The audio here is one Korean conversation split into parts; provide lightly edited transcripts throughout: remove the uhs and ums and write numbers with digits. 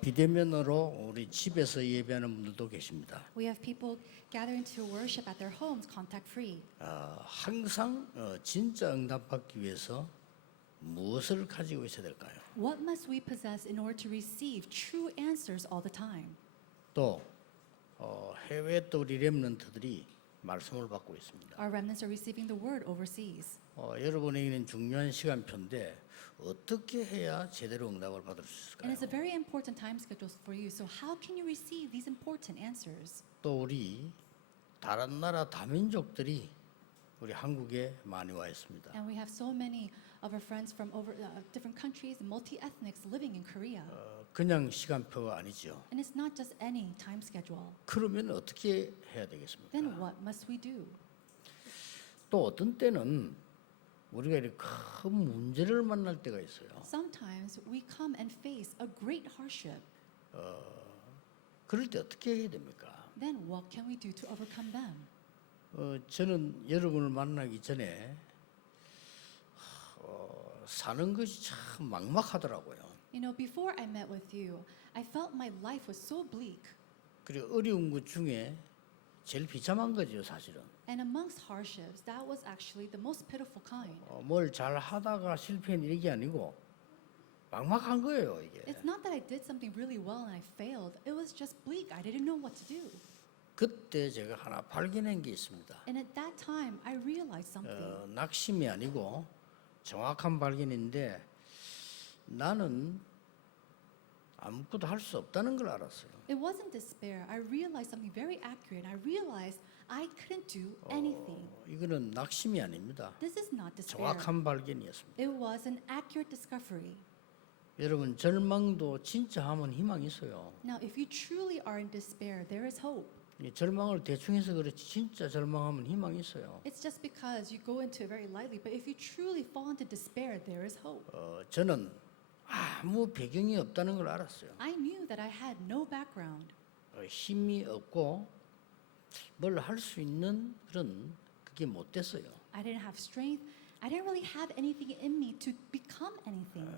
비대면으로 우리 집에서 예배하는 분들도 계십니다. We have people gathering to worship at their homes, contact free. 항상 진짜 응답받기 위해서 무엇을 가지고 있어야 될까요? What must we possess in order to receive true answers all the time? 또 해외 또 우리 렘넌트들이 말씀을 받고 있습니다. Our remnants are receiving the word overseas. 여러분에게는 중요한 시간표인데 어떻게 해야 제대로 응답을 받을 수 And it's a 있을까요? very important time schedule for you. So how can you receive these important answers? 또 우리 다른 나라 다민족들이 우리 한국에 많이 와 있습니다. And we have so many of our friends from different countries, multi-ethnics living in Korea. 그냥 시간표가 아니죠. And it's not just any time schedule. 그러면 어떻게 해야 되겠습니까? Then what must we do? 또 어떤 때는 우리가 이렇게 큰 문제를 만날 때가 있어요. Sometimes we come and face a great hardship. 그럴 때 어떻게 해야 됩니까? Then what can we do to overcome them? 저는 여러분을 만나기 전에 사는 것이 참 막막하더라고요. You know, before I met with you, I felt my life was so bleak. 그리고 어려운 것 중에 제일 비참한 거죠, 사실은. And amongst hardships, that was actually the most pitiful kind. 뭘 잘 하다가 실패한 이게 아니고 막막한 거예요, 이게. It's not that I did something really well and I failed. It was just bleak. I didn't know what to do. 그때 제가 하나 발견한 게 있습니다. And at that time, I realized something. 낙심이 아니고 정확한 발견인데 나는 아무것도 할 수 없다는 걸 알았어요. It wasn't despair. I realized something very accurate. I realized I couldn't do anything. 이거는 낙심이 아닙니다. This is not despair. 정확한 발견이었습니다. It was an accurate discovery. 여러분 절망도 진짜 하면 희망이 있어요. Now, if you truly are in despair, there is hope. 이 절망을 대충 해서 그렇지 진짜 절망하면 희망이 있어요. It's just because you go into it very lightly. But if you truly fall into despair, there is hope. 저는 아무 배경이 없다는 걸 알았어요. I knew that I had no background. 힘이 없고 뭘 할 수 있는 그런 그게 못 됐어요. I didn't have strength. I didn't really have anything in me to become anything.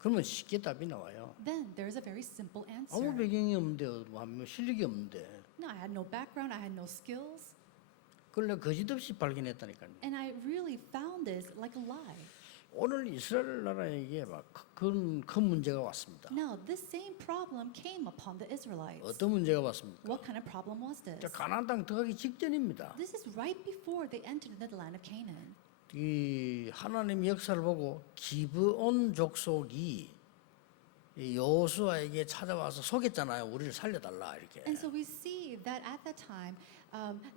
그러면 쉽게 답이 나와요. Then there's a very simple 아무 answer. 배경이 없는데 뭐 실력이 없는데 No, I had no background. I had no skills. 그걸 내가 거짓없이 발견했다니까요. And I really found this like a lie. 오늘 이스라엘 나라에게 막 큰 문제가 왔습니다. Now, this same problem came upon the Israelites. 어떤 문제가 왔습니까? What kind of problem was 자, this? 가나안 땅 들어가기 직전입니다. This is right before they entered into the land of Canaan. 이 하나님 역사를 보고 기브온 족속이 이 여호수아에게 찾아와서 속였잖아요. 우리를 살려달라 이렇게. And so we see that at that time,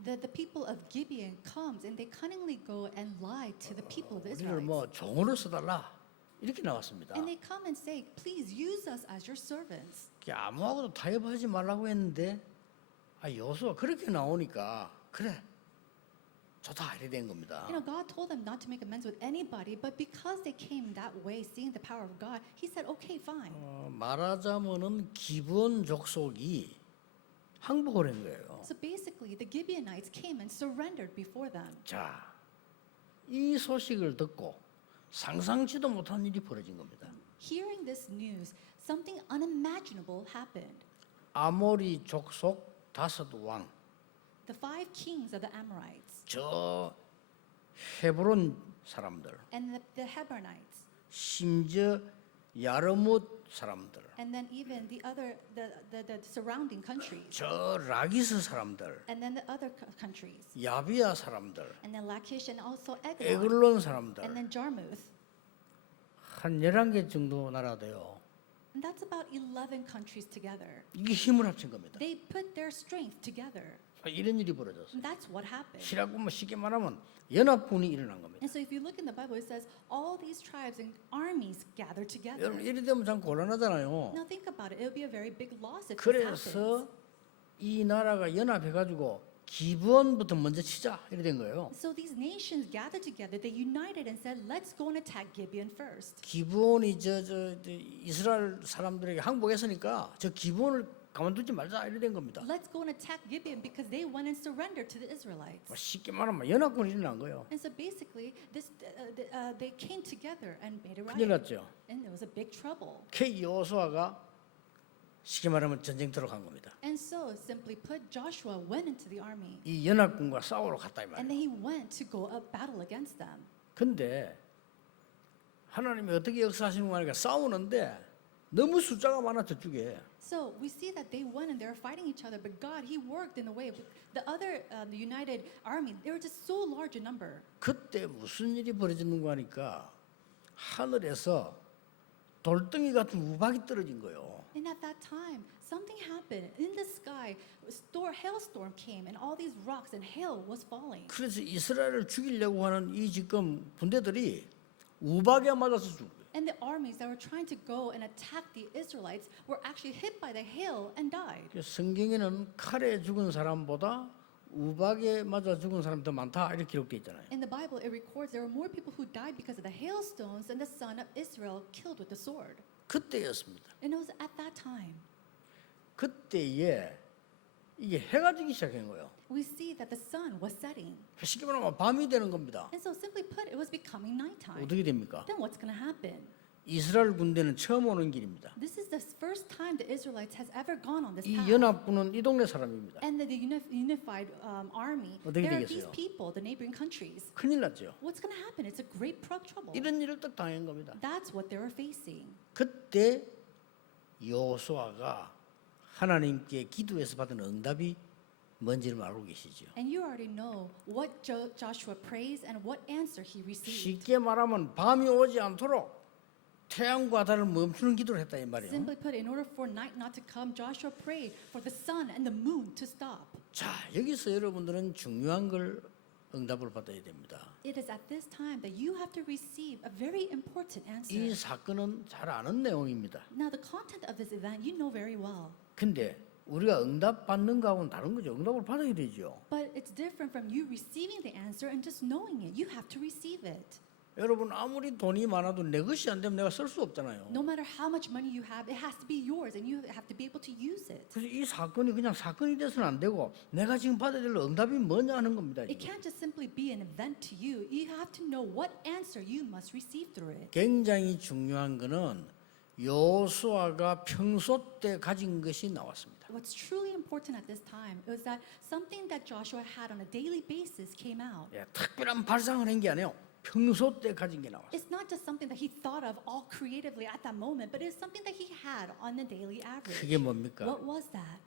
the people of Gibeon comes and they cunningly go and lie to the people of the 우리를 Israelites. 뭐 종으로 써달라 이렇게 나왔습니다. And they come and say, please use us as your servants. 아무하고도 타협하지 말라고 했는데 여호수아 그렇게 나오니까 그래 좋다 이렇게 된 겁니다. You know, God told them not to make amends with anybody, but because they came that way, seeing the power of God, He said, okay, fine. 말하자면은 기브온 족속이 항복을 한 거예요. So basically, the Gibeonites came and surrendered before them. 자, 이 소식을 듣고 상상치도 못한 일이 벌어진 겁니다. Hearing this news, something unimaginable happened. 아모리 족속 5왕, The 5 kings of the Amorites 저 헤브론 사람들, and the Hebronites, 심지어 야르뭇 사람들, and then even the surrounding countries, 저 라기스 사람들, and then the other countries, 야비아 사람들, and then Lachish and also Eglon, 에글론 and 사람들 then Jarmuth. 한 11개 정도 나라 돼요. And that's about 11 countries together. 이게 힘을 합친 겁니다. They put their strength together. 이런 일이 벌어졌어요. And that's what happened. 시라고 뭐 쉽게 말하면 연합군이 일어난 겁니다. And so if you look in the Bible, it says all these tribes and armies gathered together. 여러분 이리 되면 참 곤란하잖아요. Now think about it. It would be a very big loss if this 그래서 happens. 이 나라가 연합해가지고 기브온부터 먼저 치자 이렇게 된 거예요. So these nations gathered together. They united and said, let's go and attack Gibeon first. 기브온이 저 이스라엘 사람들에게 항복했으니까 저 기브온을 가만두지 말자 이렇게 된 겁니다. Let's go and attack Gibeon because they went and surrendered to the Israelites. 뭐 쉽게 말하면 연합군이 일어난 거예요. And so basically, they came together and made a 큰일 riot. 났죠. And there was a big trouble. K 여호수아가 쉽게 말하면 전쟁터로 간 겁니다. And so, simply put, Joshua went into the army. 이 연합군과 싸우러 갔다 이 And 말이에요. then he went to go a battle against them. 근데 하나님이 어떻게 역사하시는 거 하니까 싸우는데 너무 숫자가 많아 저쪽에. So we see that they went and they were fighting each other, but God, He worked in a way. The other, the united army, they were just so large in number. 그때 무슨 일이 벌어졌는가 하니까 하늘에서 돌덩이 같은 우박이 떨어진 거예요. And at that time, something happened. In the sky, hailstorm came, and all these rocks and hail was falling. 그래서 이스라엘을 죽이려고 하는 이 지금 군대들이 우박에 맞아서 죽어요. And the armies that were trying to go and attack the Israelites were actually hit by the hail and died. 성경에는 칼에 죽은 사람보다 우박에 맞아 죽은 사람이 더 많다 이렇게 기록되어 있잖아요. In the Bible, it records there were more people who died because of the hailstones than the son of Israel killed with the sword. 그때였습니다. And it was at that time. 그때에 이게 해가 지기 시작한 거예요. We see that the sun was setting. 쉽게 말하면 밤이 되는 겁니다. And so simply put, it was becoming nighttime. 어떻게 됩니까? Then what's going to happen? 이스라엘 군대는 처음 오는 길입니다. This is the first time the Israelites has ever gone on this 이 path. 연합군은 이 동네 사람입니다. And the unified army, 어떻게 there are these 되겠어요? people, the neighboring countries. 큰일 났죠. What's going to happen? It's a great trouble. 이런 일을 딱 당한 겁니다. That's what they were facing. 그때 여호수아가 하나님께 기도해서 받은 응답이 뭔지를 알고 계시죠. And you already know what Joshua prays and what answer he received. 쉽게 말하면 밤이 오지 않도록 태양과 달을 멈추는 기도를 했다 이 말이에요. Simply put, in order for night not to come, Joshua prayed for the sun and the moon to stop. 자, 여기서 여러분들은 중요한 걸 응답을 받아야 됩니다. It is at this time that you have to receive a very important answer. 이 사건은 잘 아는 내용입니다. Now, the content of this event you know very well. 근데 우리가 응답 받는 거하고는 다른 거죠. 응답을 받아야 되죠. But it's different from you receiving the answer and just knowing it. You have to receive it. 여러분 아무리 돈이 많아도 내 것이 안 되면 내가 쓸 수 없잖아요. No matter how much money you have, it has to be yours and you have to be able to use it. 그래서 이 사건이 그냥 사건이 돼서는 안 되고 내가 지금 받아야 될 응답이 뭐냐 하는 겁니다. It 지금. can't just simply be an event to you. You have to know what answer you must receive through it. 굉장히 중요한 거는 여호수아가 평소 때 가진 것이 나왔습니다. What's truly important at this time is that something that Joshua had on a daily basis came out. 예, 특별한 발상을 한 게 아니에요. 평소 때 가진 게 나왔어요. It's not just something that he thought of all creatively at that moment, but it's something that he had on a daily average. 그게 뭡니까? What was that?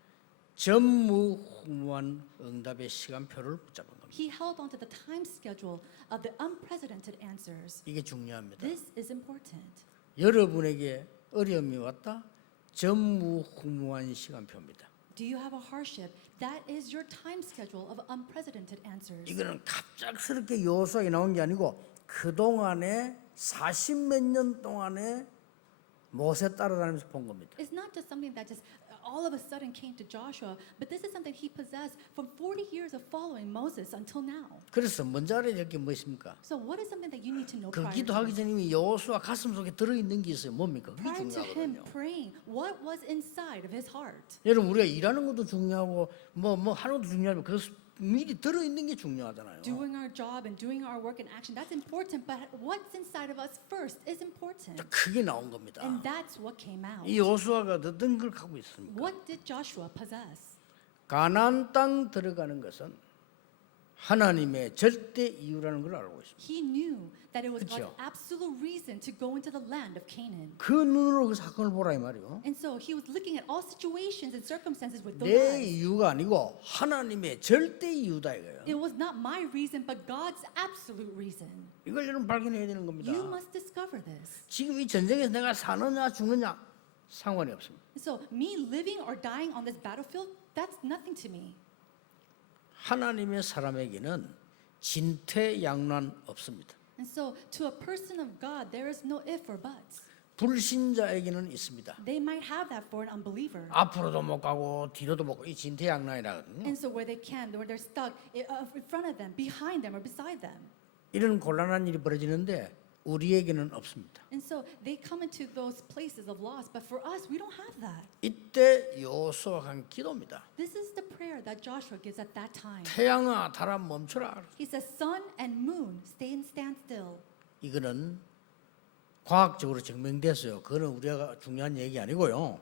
전무후무한 응답의 시간표를 붙잡은 겁니다. He held on to the time schedule of the unprecedented answers. 이게 중요합니다. This is important. 여러분에게 어려움이 왔다? 전무후무한 시간표입니다. Do you have a hardship? That is your time schedule of unprecedented answers. 이거는 갑작스럽게 여호수아에 나온 게 아니고 그동안에 40몇 년 동안에 모세 따라다니면서 본 겁니다. It's not just something that just all of a sudden came to Joshua, but this is something he possessed from 40 years of following Moses until now. 그래서 먼저 알아야 될 게 무엇입니까? So what is something that you need to know 그 prior to 기도하기 this? 전에 이미 여호수아 가슴 속에 들어있는 게 있어요. 뭡니까? 그게 Prior to him 중요하거든요. praying, what was inside of his heart? 여러분 우리가 일하는 것도 중요하고 뭐 하는 것도 중요하지만 그 미리 들어있는 게 중요하잖아요. Doing our job and doing our work and action, that's important, but what's inside of us first is important. 그게 나온 겁니다. And that's what came out. 이 여호수아가 어떤 걸 갖고 있습니까? What did Joshua possess? 가나안 땅 들어가는 것은 하나님의 절대 이유라는 걸 알고 있습니다. He knew that it was 그쵸? God's absolute reason to go into the land of Canaan. 그 눈으로 그 사건을 보라 이 말이요. And so he was looking at all situations and circumstances with those 내 eyes. 이유가 아니고 하나님의 절대 이유다 이거예요. It was not my reason, but God's absolute reason. 이걸 여러분 발견해야 되는 겁니다. You must discover this. 지금 이 전쟁에서 내가 사느냐 죽느냐 상관이 없습니다. So me living or dying on this battlefield, that's nothing to me. 하나님의 사람에게는 진퇴양난 없습니다. And so to a person of God, there is no if or buts. 불신자에게는 있습니다. They might have that for an unbeliever. 앞으로도 못 가고 뒤로도 못 가고 이 진퇴양난이라거든요. And so where they can, where they're stuck in front of them, behind them, or beside them. 이런 곤란한 일이 벌어지는데 우리에게는 없습니다. And so they come into those places of loss, but for us, we don't have that. 이때 여호수아가 한 기도입니다. This is the prayer that Joshua gives at that time. 태양아 달아 멈춰라. He says, sun and moon, stand still. 이거는 과학적으로 증명됐어요. 그거는 우리가 중요한 얘기 아니고요.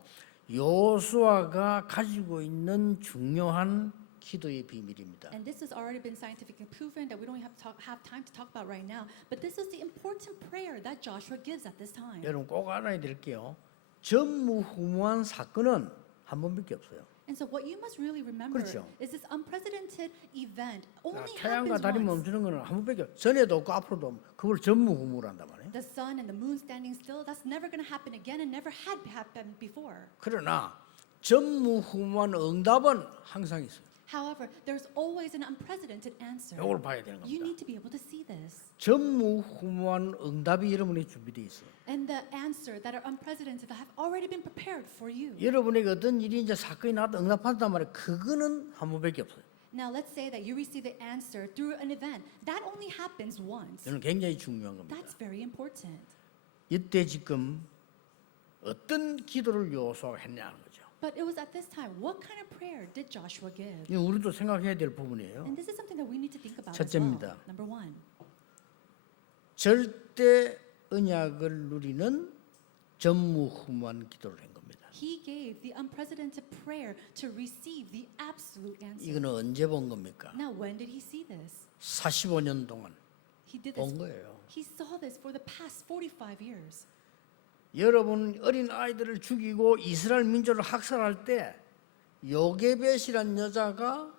여호수아가 가지고 있는 중요한 기도의 비밀입니다. And this has already been scientifically proven that we don't have time to talk about right now. But this is the important prayer that Joshua gives at this time. 여러분 꼭 알아야 될 게요. 전무후무한 사건은 한 번밖에 없어요. And so what you must really remember 그렇죠. is this unprecedented event only 태양과 happens 달이 once. 멈추는 거는 한 번밖에 없어요. 전에도 없고 앞으로도 없고 그걸 전무후무한단 말이에요. The sun and the moon standing still, that's never going to happen again and never had happened before. 그러나 전무후무한 응답은 항상 있어요. However, there's always an unprecedented answer. 이걸 봐야 되는 You 겁니다. need to be able to see this. 전무후무한 응답이 여러분에게 준비되어 있어요. And the answer that are unprecedented that have already been prepared for you. 여러분에게 어떤 일이 이제 사건이 나도 응답한단 말이에요. 그거는 한 번밖에 없어요. Now let's say that you receive the answer through an event. That only happens once. 저는 굉장히 중요한 겁니다. That's very important. 이때 지금 어떤 기도를 여호수아가 했냐는 거죠. But it was at this time, what kind of prayer did Joshua give? 이거 우리도 생각해야 될 부분이에요. And this is something that we need to think about as 첫째입니다. well. Number one, 절대 언약을 누리는 전무후무한 기도를 한 겁니다. he gave the unprecedented prayer to receive the absolute answer. 이거는 언제 본 겁니까? Now, when did he see this? 45년 동안 He did 본 this. 거예요. He saw this for the past 45 years. 여러분 어린 아이들을 죽이고 이스라엘 민족을 학살할 때 요게벳이란 여자가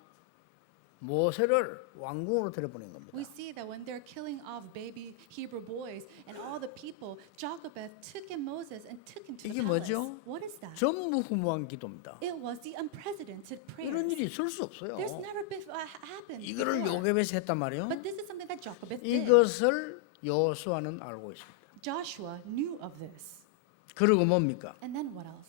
모세를 왕궁으로 데려보낸 겁니다. We see that when they're killing off baby Hebrew boys and all the people, Jochebed took in Moses and took him to 이게 the palace. 뭐죠? What is that? 전무후무한 기도입니다. It was the unprecedented prayer. 이런 일이 있을 수 없어요. There's never been happened 이거를 before. 요게벳이 했단 말이에요. But this is something that Jochebed did. 이것을 여호수아는 알고 있습니다. Joshua knew of this. 그리고 뭡니까? And then what else?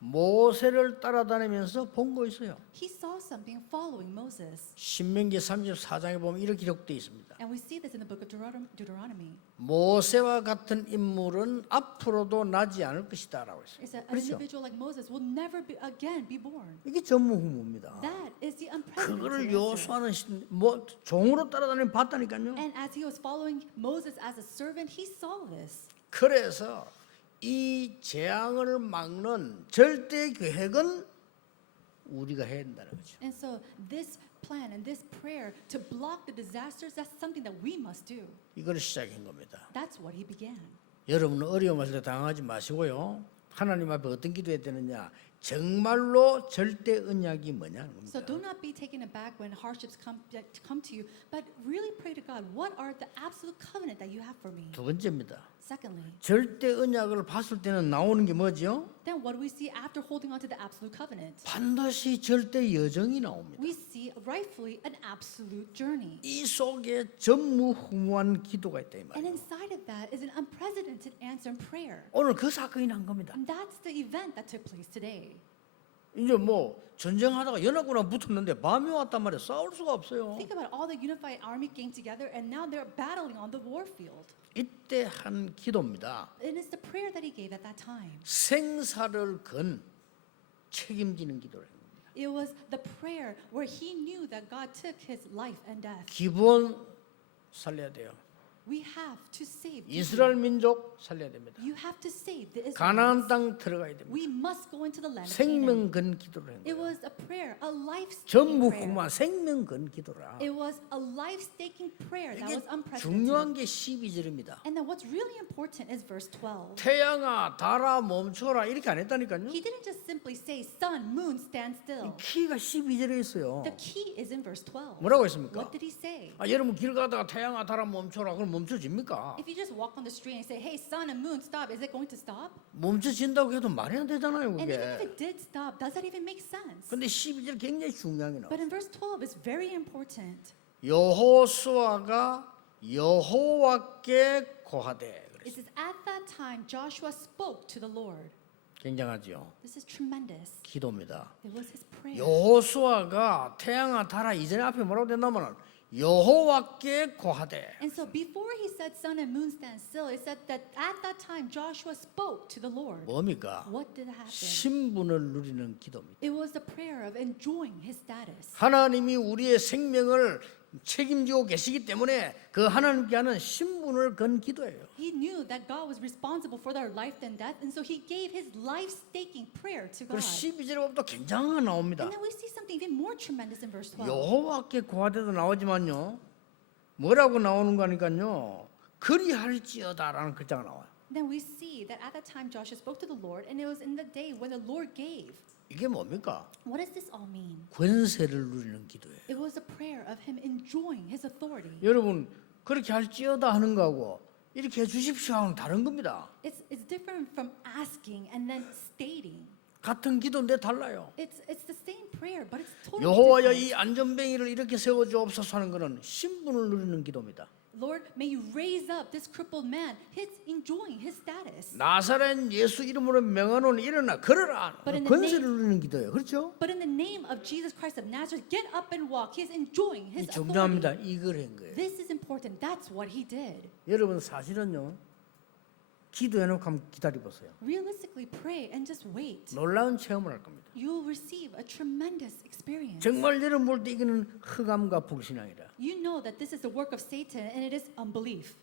모세를 따라다니면서 본 거 있어요. He saw something following Moses. 신명기 34장에 보면 이렇게 기록되어 있습니다. And we see this in the book of Deuteronomy. 모세와 같은 인물은 앞으로도 나지 않을 것이다라고 했어요. It said an 그렇죠? individual like Moses will never again be born. 이게 전무후무입니다. That is the 그거를 unprecedented answer. 여호수아는 뭐 종으로 따라다니면 봤다니까요. And as he was following Moses as a servant, he saw this. 그래서 이 재앙을 막는 절대 계획은 우리가 해야 된다는 거죠. And so this plan and this prayer to block the disasters, that's something that we must do. 이걸 시작한 겁니다. That's what he began. 여러분은 어려움을 때 당하지 마시고요. 하나님 앞에 어떤 기도해야 되느냐? 정말로 절대 언약이 뭐냐는 So 겁니다. do not be taken aback when hardships come to you, but really pray to God, what are the absolute covenant that you have for me? 두 번째입니다. Secondly, 절대 언약을 봤을 때는 나오는 게 뭐죠? then what do we see after holding on to the absolute covenant? 반드시 절대 여정이 나옵니다. We see rightfully an absolute journey. 이 속에 전무후무한 기도가 있다 이 And 말이에요. inside of that is an unprecedented answer in prayer. 오늘 그 사건이 난 겁니다. And that's the event that took place today. 이제 뭐 전쟁하다가 연합군하고 붙었는데 밤이 왔단 말이에요. 싸울 수가 없어요. Think about all the unified army came together and now they're battling on the warfield. 이때 한 기도입니다. And it's the prayer that he gave at that time. 생사를 건 책임지는 기도를 해요. It was the prayer where he knew that God took his life and death. 기본 살려야 돼요. We have to save the 이스라엘 민족 살려야 됩니다. You have to save the 가나안 Israelites. 땅 들어가야 됩니다. We must go into the land of Canaan. 생명 건 기도를 한 It 거예요. was a prayer, a life-staking 전부 prayer. 구만 생명 건 기도라. It was a life-staking prayer that 이게 was unprecedented. 중요한 게 12절입니다. And then what's really important is verse 12. 태양아 달아 멈춰라 이렇게 안 했다니까요. He didn't just simply say, sun, moon, stand 이 still. 키가 12절에 있어요. The key is in verse 12. 뭐라고 했습니까? What did he say? 여러분 길 가다가 태양아 달아 멈춰라 그럼 멈춰집니까? If you just walk on the street and say, hey, sun and moon, stop, is it going to stop? 멈춰진다고 해도 말이 안 되잖아요 And even if 그게. it did stop, does that even make sense? 근데 12절 굉장히 중요한 게 나와요. But in verse 12, it's very important. 여호수아가 여호와께 고하되 It 그랬어요. says, at that time, Joshua spoke to the Lord. 굉장하죠. This is tremendous. 기도입니다. It was his prayer. 여호수아가 태양아 달아 이전에 앞에 뭐라고 됐냐면은 여호와께 고하되. And so before he said sun and moon stand still, it said that at that time Joshua spoke to the Lord. 뭡니까? What did happen? 신분을 누리는 기도입니다. It was the prayer of enjoying his status. 하나님이 우리의 생명을 책임지고 계시기 때문에 그 하나님께 하는 신분을 건 기도예요. He knew that God was responsible for their life and death, and so he gave his life-staking prayer to 그리고 God. 12절에 보면 또 굉장한 거 나옵니다. And then we see something even more tremendous in verse 12. 여호와께 구하되도 나오지만요. 뭐라고 나오는 거니까요. 그리할지어다라는 글자가 나와요. Then we see that at that time Joshua spoke to the Lord, and it was in the day when the Lord gave. 이게 뭡니까? What does this all mean? 권세를 누리는 기도예요. It was a prayer of him enjoying his authority. 여러분 그렇게 할지어다 하는 거하고 이렇게 해주십시오 하는 다른 겁니다. It's different from asking and then stating. 같은 기도인데 달라요. It's the same prayer, but it's totally 여호와여 different. 이 안전뱅이를 이렇게 세워주옵소서 하는 것은 신분을 누리는 기도입니다. Lord, may you raise up this crippled man. He's enjoying his status. 나사렛 예수 이름으로 명하노니 일어나 걸어라. But in the 권세를 누리는 기도예요. 그렇죠? But in the name of Jesus Christ of Nazareth, get up and walk. He is enjoying 이 his 중요합니다. authority. 이걸 한 거예요. This is important. That's what he did. 여러분 사실은요. 기도해놓고 한번 기다려보세요. Realistically, pray and just wait. 놀라운 체험을 할 겁니다. You will receive a tremendous experience. 정말 여러분 볼 때 이거는 흑암과 불신앙이라. You know that this is the work of Satan and it is unbelief.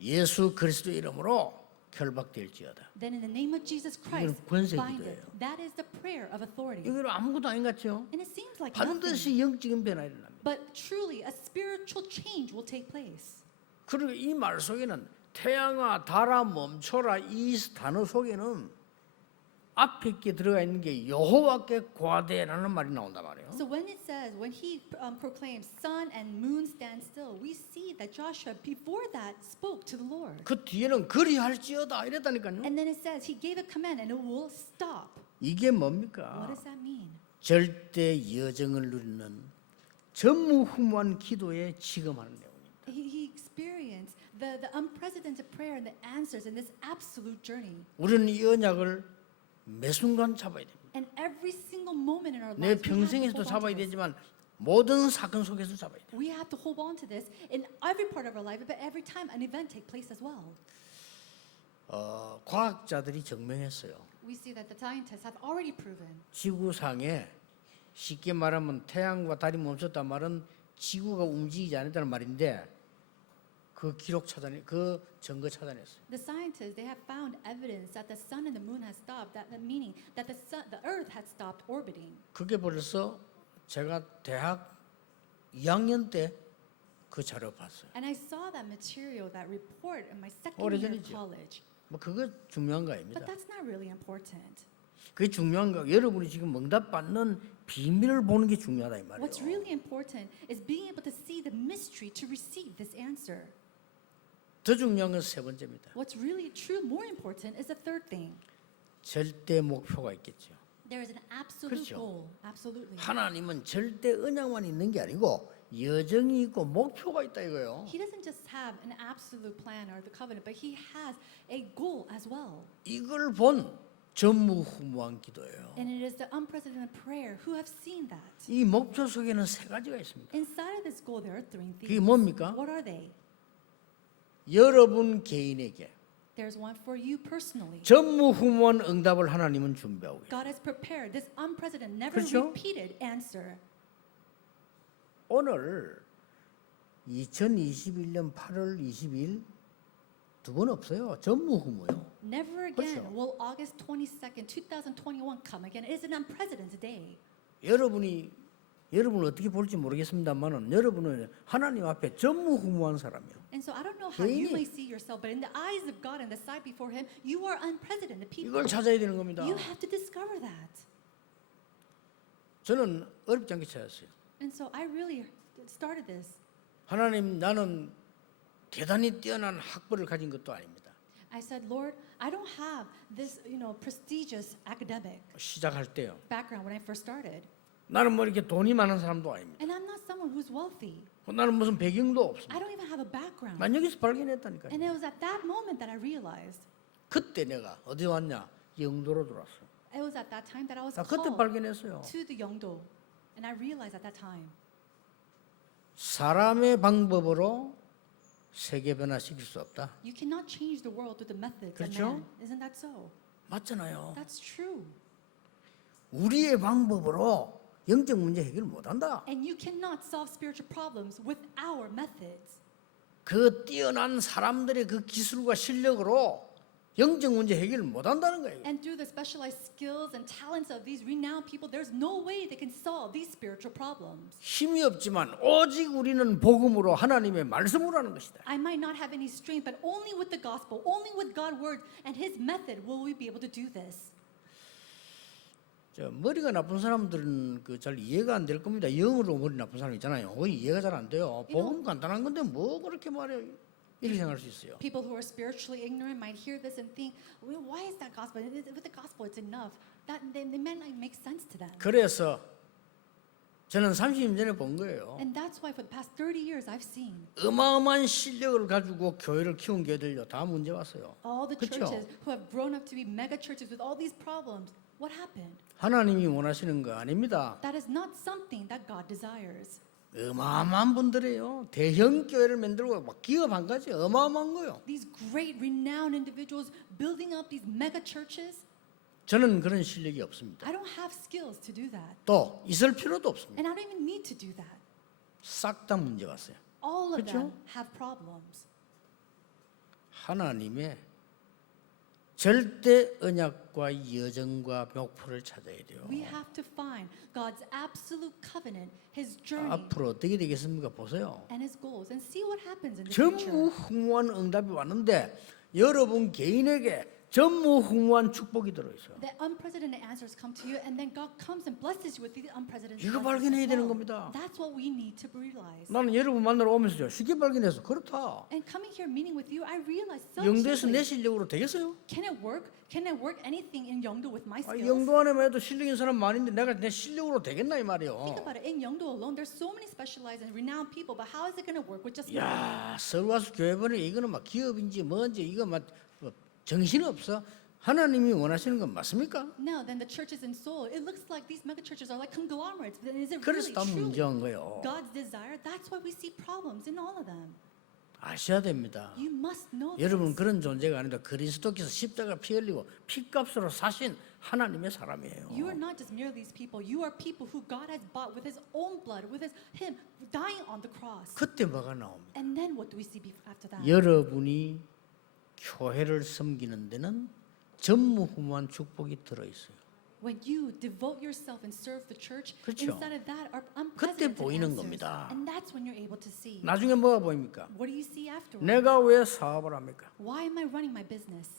예수 그리스도 이름으로 결박될지어다. Then in the name of Jesus Christ, 이건 권세 bind it. 기도예요. That is the prayer of authority. 이거 아무것도 아닌 것 같죠? And it seems like nothing. 반드시 영적인 변화 일어납니다. But truly, a spiritual change will take place. 그리고 이 말 속에는 태양아 달아 멈춰라 이 단어 속에는 앞에 있게 들어가 있는 게 여호와께 구하되라는 말이 나온단 말이에요. So when it says, when he proclaims, sun and moon stand still, we see that Joshua before that spoke to the Lord. 그 뒤에는 그리할지어다 이랬다니까요. And then it says he gave a command and it will stop. 이게 What 뭡니까? does that mean? 절대 여정을 누리는 전무후무한 기도에 지금하는 내용입니다. He experienced the unprecedented prayer and the answers in this absolute journey. 우리는 이 언약을 매 순간 잡아야 됩니다. And every single moment in our 내 lives, 평생에서도 잡아야 되지만 모든 사건 속에서 잡아야 돼요. we have to hold on to this in every part of our life, but every time an event takes place as well. 과학자들이 증명했어요. We see that the scientists have already proven 지구상에 쉽게 말하면 태양과 달이 멈췄단 말은 지구가 움직이지 않았다는 말인데 그 기록 찾아내 그 증거 찾아냈어요. the scientists, they have found evidence that the sun and the moon has stopped. That meaning that the Earth had stopped orbiting. 그게 벌써 제가 대학 2학년 때 그 자료 봤어요. And I saw that material, that report in my second year of 오래전이죠. college. 뭐 그거 중요한 거 But 아닙니다. that's not really important. 그게 중요한 거 여러분이 지금 응답 받는 비밀을 보는 게 중요하다 이 말이에요. What's really important is being able to see the mystery to receive this answer. 더 중요한 건 세 번째입니다. What's really true, more important, is the third thing. 절대 목표가 있겠죠. There is an absolute 그렇죠. goal. Absolutely. 하나님은 절대 언약만 있는 게 아니고 여정이 있고 목표가 있다 이거예요. He doesn't just have an absolute plan or the covenant, but he has a goal as well. 이걸 본 전무후무한 기도예요. And it is the unprecedented prayer who have seen that. 이 목표 속에는 세 가지가 있습니다. Inside of this goal, there are three 그게 things. 뭡니까? What are they? 여러분 개인에게 There's one for you personally. 전무후무한 응답을 하나님은 준비하고 계세요. God has prepared this unprecedented, never 그렇죠? repeated answer. 오늘 2021년 8월 20일 두 번 없어요. 전무후무요. Never again 그렇죠. will August 22nd, 2021 come again. It is an unprecedented day. 여러분을 어떻게 볼지 모르겠습니다만은 여러분은 하나님 앞에 전무후무한 사람이에요. And so I don't know how you 개인이- may see yourself, but in the eyes of God and the sight before Him, you are unprecedented people. 이걸 찾아야 되는 겁니다. You have to discover that. 저는 어렵지 않게 찾았어요. And so I really started this. 하나님 나는 대단히 뛰어난 학벌을 가진 것도 아닙니다. I said, Lord, I don't have this, prestigious academic 시작할 때요. background when I first started. 나는 뭐 이렇게 돈이 많은 사람도 아닙니다. And I'm not someone who's wealthy. 나는 무슨 배경도 없습니다. I don't even have a background. 난 여기서 발견했다니까요. And it was at that moment that I realized. 그때 내가 어디 왔냐? 영도로 들어왔어. It was at that time that I was 나 그때 called 발견했어요. to the Yeongdo. And I realized at that time. 사람의 방법으로 세계 변화시킬 수 없다. You cannot change the world through the methods of 그렇죠? man. Isn't that so? 맞잖아요. That's true. 우리의 방법으로 영적 문제 해결 못한다. And you cannot solve spiritual problems with our methods. 그 뛰어난 사람들의 그 기술과 실력으로 영적 문제 해결을 못한다는 거예요. And through the specialized skills and talents of these renowned people, there's no way they can solve these spiritual problems. 힘이 없지만 오직 우리는 복음으로 하나님의 말씀으로 하는 것이다. I might not have any strength, but only with the gospel, only with God's word and His method will we be able to do this. 저 머리가 나쁜 사람들은 그 잘 이해가 안 될 겁니다. 영어로 머리 나쁜 사람 있잖아요. 거의 이해가 잘 안 돼요. 복음 간단한 건데 뭐 그렇게 말해요? 이렇게 생각할 수 있어요. People who are spiritually ignorant might hear this and think, well, why is that gospel? With the gospel, it's enough. That they may not make sense to them. 그래서 저는 30년 전에 본 거예요. And that's why for the past 30 years I've seen 어마어마한 실력을 가지고 교회를 키운 교회들요 다 문제 왔어요. all the 그렇죠? churches who have grown up to be mega churches with all these problems. What happened? 하나님이 원하시는 거 아닙니다. That is not something that God desires. 어마어마한 분들이에요. 대형 교회를 만들고 막 기업 한 가지 어마어마한 거요. These great renowned individuals building up these mega churches. 저는 그런 실력이 없습니다. I don't have skills to do that. 또 있을 필요도 없습니다. And I don't even need to do that. 싹 다 문제 왔어요. All of 그렇죠? them have problems. 하나님의 절대 언약과 여정과 목표를 찾아야 돼요. We have to find God's absolute covenant, His journey, 앞으로 어떻게 되겠습니까? 보세요. and His goals, and see what happens in the 전무 future. 흥무한 응답이 왔는데 여러분 개인에게 전무후무한 축복이 들어있어요. The unprecedented answers come to you, and then God comes and blesses you with these unprecedented 이거 answers 발견해야 as 되는 well. 겁니다. That's what we need to realize. 나는 여러분 만나러 오면서요 쉽게 발견해서 그렇다. And coming here meeting with you, I realized so 영도에서 내 simply, 실력으로 되겠어요? can it work? Can I work anything in Yeongdo with my 아, skills? 영도 안에만 해도 실력 있는 사람 많은데 내가 내 실력으로 되겠나 이 Think 말이에요. about it. In Yeongdo alone, there's so many specialized and renowned people, but how is it going to work with just me? 야 서울 와서 교회 보니 이거는 막 기업인지 뭔지 이거 막 정신 없어. 하나님이 원하시는 건 맞습니까? No, then the churches in Seoul, it looks like these mega churches are like conglomerates. But is it 그래서 really 다 truly 문제인 거예요. God's desire? That's why we see problems in all of them. 아셔야 됩니다. You must know 여러분 this. 그런 존재가 아니다. 그리스도께서 십자가 피 흘리고 피값으로 사신 하나님의 사람이에요. You are not just merely these people. You are people who God has bought with His own blood, with Him dying on the cross. 그때 뭐가 나옵니까? And then what do we see after that? 여러분이 교회를 섬기는 데는 전무후무한 축복이 들어있어요. When you devote yourself and serve the church, 그렇죠. inside of that are 그때 unprecedented 보이는 answers. 겁니다. And that's when you're able to see. 나중에 뭐가 보입니까? What do you see afterwards? 내가 왜 사업을 합니까? Why am I running my business?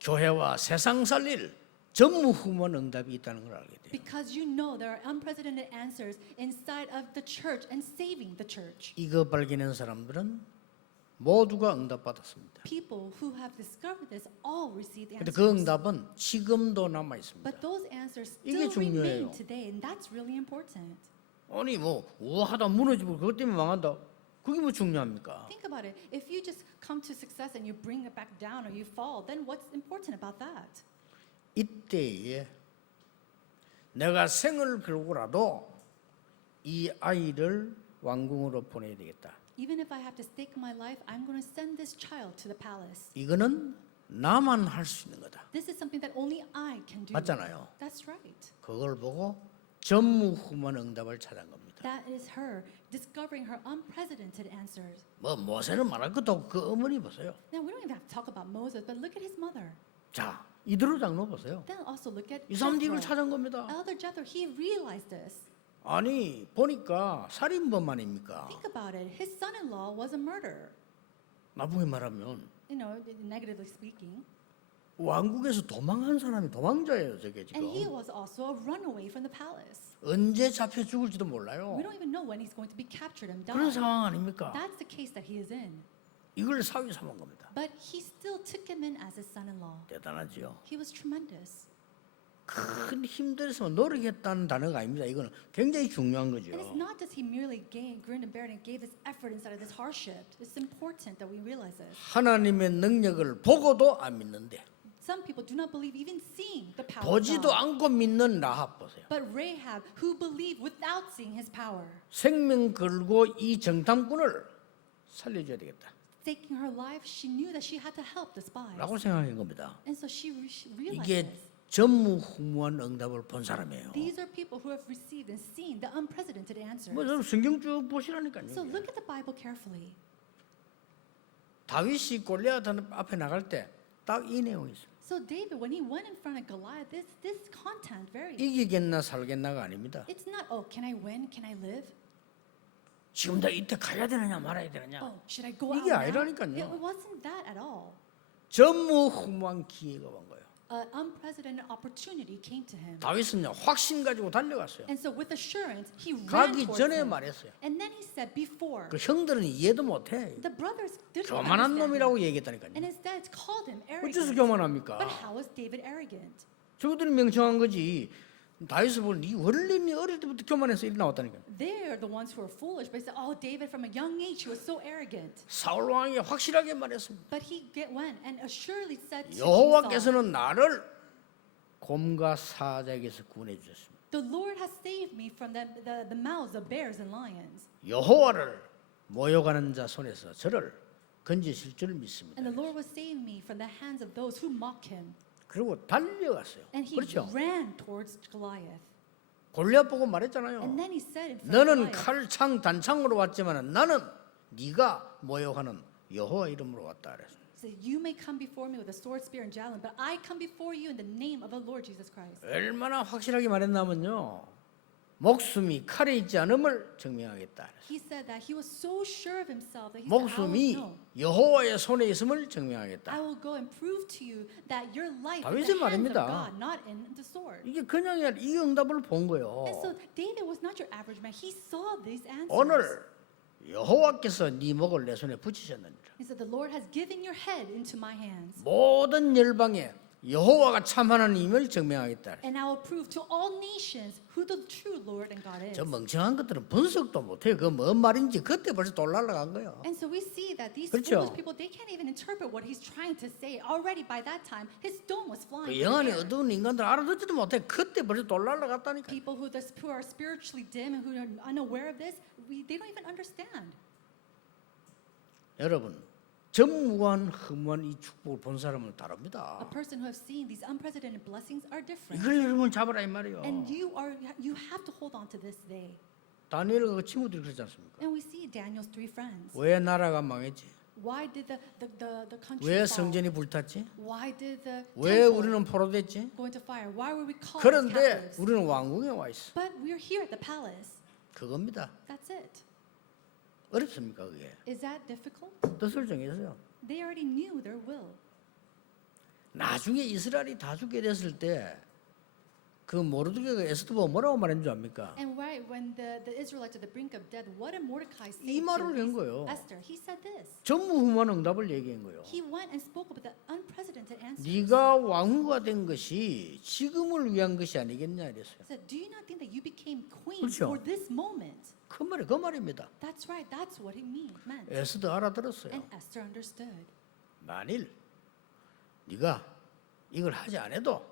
교회와 세상 살릴 전무후무한 응답이 있다는 걸 알게 돼요. Because you know there are unprecedented answers inside of the church and saving the church. 이거 발견한 사람들은 모두가 응답받았습니다. People who have discovered this all receive the 근데 answers. 그 응답은 지금도 남아 있습니다. But those answers 이게 still remain 중요해요. today, and that's really important. 아니 뭐 우하다 무너지고 그것 때문에 망한다. 그게 뭐 중요합니까? Think about it. If you just come to success and you bring it back down or you fall, then what's important about that? 이때에 내가 생을 걸고라도 이 아이를 왕궁으로 보내야 되겠다. Even if I have to stake my life, I'm going to send this child to the palace. 이거는 나만 할 수 있는 거다. This is something that only I can do. 맞잖아요. That's right. 그걸 보고 전무후무한 응답을 찾은 겁니다. That is her discovering her unprecedented answers. 뭐 모세는 말할 것도 없고 그 어머니 보세요. Now, we don't even have to talk about Moses, but look at his mother. 자 이드로 장로 보세요. Then also look at 이 사람도 이걸 Jethro. 찾은 겁니다. Elder Jethro, he realized this. 아니 보니까 살인범 아닙니까? Think about it. His son-in-law was a murderer. 나쁘게 말하면 You know, negatively speaking. 왕국에서 도망한 사람이 도망자예요, 저게 And he 지금. was also a runaway from the palace. 언제 잡혀 죽을지도 몰라요. We don't even know when he's going to be captured and 그런 die. 상황 아닙니까? That's the case that he is in. 이걸 사위 삼은 겁니다. But he still took him in as his son-in-law. 대단하지요. He was tremendous. 큰 힘들어서 노력했다는 단어가 아닙니다. 이거는 굉장히 중요한 거죠. And it's not just he merely grinned and bared and gave his effort inside of this hardship. It's important that we realize this. 하나님의 능력을 보고도 안 믿는데 Some people do not believe even seeing the power of 보지도 God. 않고 믿는 라합 보세요. But Rahab, who believed without seeing his power, 생명 걸고 이 정탐꾼을 살려줘야 되겠다. taking her life, she knew that she had to help the spies. 라고 생각한 겁니다. And so she realized 이게 this. 전무후무한 응답을 본 사람이에요. These are people who have received and seen the unprecedented answers. 뭐 여러분 성경 쭉 보시라니까요. So look at the Bible carefully. 다윗이 골리앗 앞에 나갈 때 딱 이 내용이 있어요. So David, when he went in front of Goliath, this content very. 이기겠나 살겠나가 아닙니다. It's not, oh, can I win? Can I live? 지금 다 이때 가야 되느냐 말아야 되느냐. Oh, should I go out 이게 now? 아니라니까요. It wasn't that at all. 전무후무한 기회가 온 거예요. An unprecedented opportunity came to him. 다윗은요 확신 가지고 달려갔어요. And so with assurance, he ran 가기 towards 전에 him. 말했어요. And then he said before, 그 형들은 이해도 못해. the brothers didn't 교만한 understand him. 놈이라고 얘기했다니까요. And instead called him 어째서 arrogant. 교만합니까? But how was David arrogant? 저들이 명청한 거지. 다윗을 보니 네 원래 어릴 때부터 교만해서 이리 나왔다니까요. They're the ones who are foolish. But he said, oh, David from a young age, he was so arrogant. 사울 왕이 확실하게 말했습니다. But he went and assuredly said to Saul, 여호와께서는 나를 곰과 사자에게서 구원해 주셨습니다. the Lord has saved me from the mouths of bears and lions. 여호와를 모욕하는 자 손에서 저를 건지실 줄 믿습니다. And the Lord will save me from the hands of those who mock him. 그리고 달려갔어요. And he 그렇죠? ran towards Goliath. 골리앗 보고 말했잖아요. And then he said in front of 너는 Goliath, 칼, 창, 단창으로 왔지만 나는 네가 모욕하는 여호와 이름으로 왔다 그랬어요. so you may come before me with a sword, spear, and javelin, but I come before you in the name of the Lord Jesus Christ. 얼마나 확실하게 말했냐면요. 목숨이 칼에 있지 않음을 증명하겠다 그랬어요. He said that he was so sure of himself that he said, 목숨이 I will know. 여호와의 손에 있음을 증명하겠다. I will go and prove to you that your life is 다윗의 in the hands of 말입니다. God, not in the sword. 이게 그냥이 아니라 이 응답을 본 거예요. And so David was not your average man. He saw these answers. 오늘 여호와께서 네 목을 내 손에 붙이셨느니라. He said, the Lord has given your head into my hands. 모든 열방에 여호와가 참 하나님을 증명하겠다. And I will prove to all nations who the true Lord and God is. 저 멍청한 것들은 분석도 못해요. 그 뭔 말인지 그때 벌써 돌아간 거예요. And so we see that these 그렇죠? foolish people, they can't even interpret what he's trying to say. Already by that time, his dome was flying. 그 in the 영안이 air. 어두운 인간들 알아듣지도 못해. 그때 벌써 돌아갔다니까. People who are spiritually dim and who are unaware of this, they don't even understand. 여러분, 전무한 허무한 이 축복을 본 사람은 다릅니다. A person who have seen these unprecedented blessings are different. 이걸 여러분 잡으라 이 말이에요. And you have to hold on to this day. 다니엘과 그 친구들이 그러지 않습니까? And we see Daniel's three friends. 왜 나라가 망했지? Why did the country 왜 fall? 성전이 불탔지? Why did the 왜 temple 우리는 포로됐지? go into fire? Why were we called as 그런데 captives? 우리는 왕궁에 와 있어. But we're here at the palace. 그겁니다. That's it. 어렵습니까 그게? Is that difficult? 뜻을 정해서요. They already knew their will. 나중에 이스라엘이 다 죽게 됐을 때 그 모르드게가 에스더 보고 뭐라고 말한 줄 압니까? And right when the Israelites at the brink of death, what did Mordecai say 이 말을 한 to 거예요. Esther? He said this. 전무후무한 응답을 얘기한 거예요. He went and spoke about the unprecedented answers. 네가 왕후가 된 것이 지금을 위한 것이 아니겠냐 이랬어요. He said, do you not think that you became queen 그렇죠. for this moment? 그 말입니다. That's right. That's what he meant. 에스더 알아들었어요. And Esther understood. 만일 네가 이걸 하지 않아도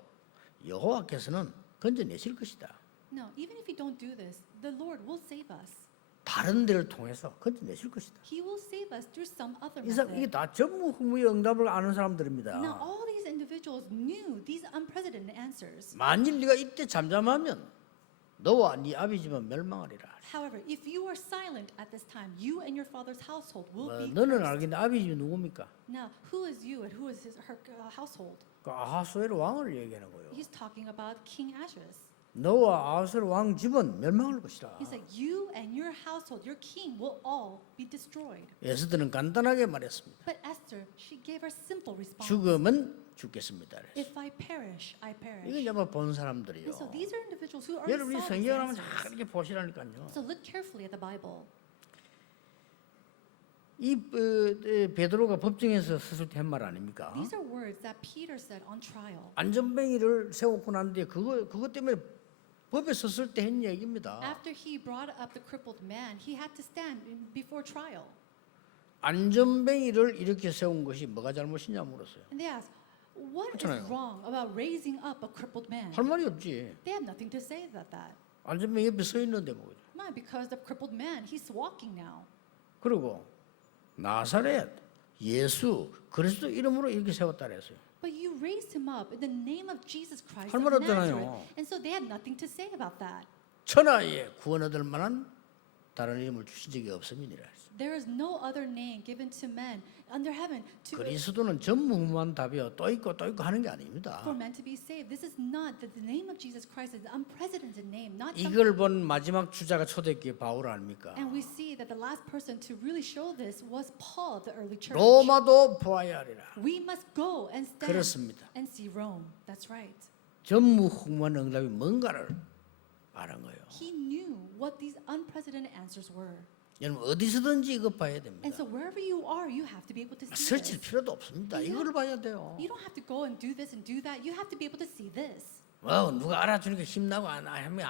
여호와께서는 건져내실 것이다. No, even if you don't do this, the Lord will save us. 다른 데를 통해서 건져내실 것이다. He will save us through some other 이게 method. 다 전무후무의 응답을 아는 사람들입니다. Now, all these individuals knew these unprecedented answers. 만일 네가 이때 잠잠하면 너와 네 아비 집은 멸망하리라. However, if you are silent at this time, you and your father's household will be 너는 cursed. 알겠는데 아비 집이 누굽니까? Now, who is you and who is her household? 그 아하수엘 왕을 얘기하는 거예요. He's talking about King Ahasuerus. 너와 아하수엘 왕 집은 멸망할 것이다. He said, you and your household, your king, will all be destroyed. 에스더는 간단하게 말했습니다. But Esther, she gave her simple response. 죽음은 죽겠습니다. 그랬어요. If I perish, I perish. 이건 정말 본 사람들이요. And so these are individuals who already 여러분이 saw these 성경을 한번 answers. 잘 이렇게 보시라니까요. So look carefully at the Bible. 이 베드로가 법정에서 섰을 때 한 말 아닙니까? These are words that Peter said on trial. 안전뱅이를 세웠고 난 뒤에 그것 때문에 법에 섰을 때 한 얘기입니다. After he brought up the crippled man, he had to stand before trial. 안전뱅이를 이렇게 세운 것이 뭐가 잘못이냐 물었어요. And they asked, what is 그렇잖아요. wrong about raising up a crippled man? 할 말이 없지. They have nothing to say about that. 안전뱅이 옆에 서 있는데 뭐. Why? Because the crippled man, he's walking now. 그리고 나사렛 예수 그리스도 이름으로 이렇게 세웠다 그랬어요. But you raised him up in the name of Jesus Christ 할 of 말 없잖아요. Nazareth. And so they had nothing to say about that. 천하에 구원 얻을 만한 다른 이름을 주신 적이 없음이니라. There is no other name given to men under heaven 그리스도는 전무후무한 답이요 또 있고 하는 게 아닙니다. for men to be saved. This is not the name of Jesus Christ is an unprecedented name, not something. 이걸 본 마지막 주자가 초대교회 바울 아닙니까? And we see that the last person to really show this was Paul, the early church. 로마도 보아야 하리라. We must go and stand 그렇습니다. and see Rome. That's right. 전무후무한 응답이 뭔가를 아는 거예요. He knew what these unprecedented answers were. 여러분 어디서든지 이거 봐야 됩니다. And so wherever you are, you have to be able to see 설칠 this. 필요도 없습니다. 이거를 봐야 돼요. You don't have to go and do this and do that. You have to be able to see this. 누가 알아주니까 힘나고 안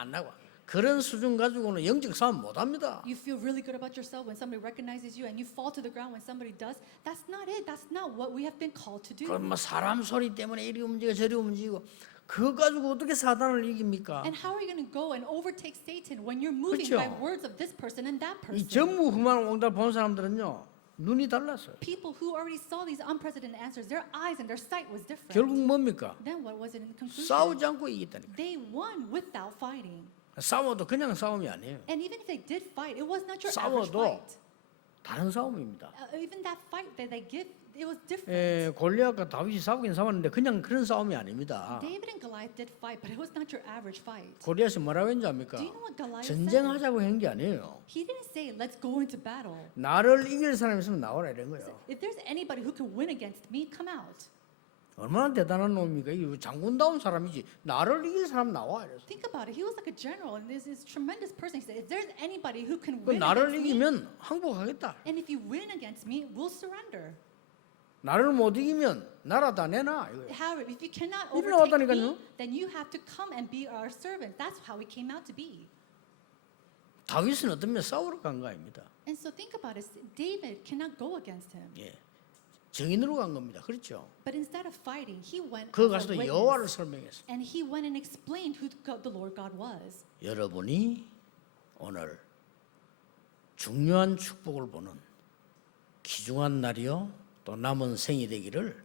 나고 그런 수준 가지고는 영적 싸움 못합니다. You feel really good about yourself when somebody recognizes you and you fall to the ground when somebody does. That's not it. That's not what we have been called to do. 그럼 뭐 사람 소리 때문에 이리 움직여 저리 움직이고 그거 가지고 어떻게 사단을 이깁니까? And how are you going to go and overtake Satan when you're moving 그렇죠. by words of this person and that 이 person? 전무후무한 응답 본 사람들은요 눈이 달랐어요. People who already saw these unprecedented answers, their eyes and their sight was different. 결국 뭡니까? Then what was it in conclusion? 싸우지 않고 이겼다니까. They won without fighting. 싸워도 그냥 싸움이 아니에요. And even if they did fight, it was not your 싸워도 average fight. 다른 싸움입니다. Even that fight that they give, it was different. 골리앗과 다윗이 싸우긴 싸웠는데 그냥 그런 싸움이 아닙니다. David and Goliath did fight, but it was not your average fight. 골리앗이 뭐라고 했는지 압니까? Do you know what Goliath said? 전쟁하자고 한 게 아니에요. He didn't say, let's go into battle. 나를 이길 사람이 있으면 나오라 이런 거예요. If there's anybody who can win against me, come out. 얼마나 대단한 놈입니까? 이 장군다운 사람이지. 나를 이길 사람 나와 이랬어. Think about it. He was like a general, and this is tremendous person. He said, if there's anybody who can 그 win 나를 against me, 이기면 항복하겠다. and if you win against me, we'll surrender. 나를 못 이기면 나라 다 내놔 이거예요. However, if you cannot 이리 overtake 나왔다니까요. me, then you have to come and be our servant. That's how we came out to be. 다윗은 어떤 면 싸우러 간 거 아닙니다. And so think about it. David cannot go against him. 예, 정인으로 간 겁니다. 그렇죠? But instead of fighting, he went 그 as a 가서도 witness. 여호와를 설명했어. And he went and explained who the Lord God was. 여러분이 오늘 중요한 축복을 보는 귀중한 날이요 또 남은 생이 되기를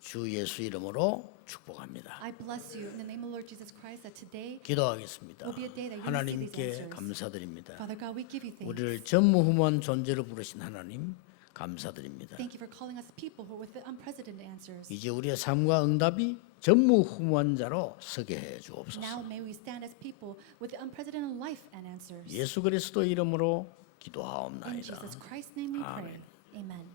주 예수 이름으로 축복합니다. I bless you in the name of Lord Jesus Christ that today, 기도하겠습니다. will be a day that you receive these 하나님께 answers. 감사드립니다. Father God, we give you thanks. 우리를 전무후무한 존재로 부르신 하나님 감사드립니다. Thank you for calling us people who are with the unprecedented answers. 이제 우리의 삶과 응답이 전무후무한 자로 서게 해 Now 주옵소서. may we stand as people with the unprecedented life and answers. 예수 그리스도 이름으로 In 기도하옵나이다. Jesus Christ's name we pray. 아멘. Amen.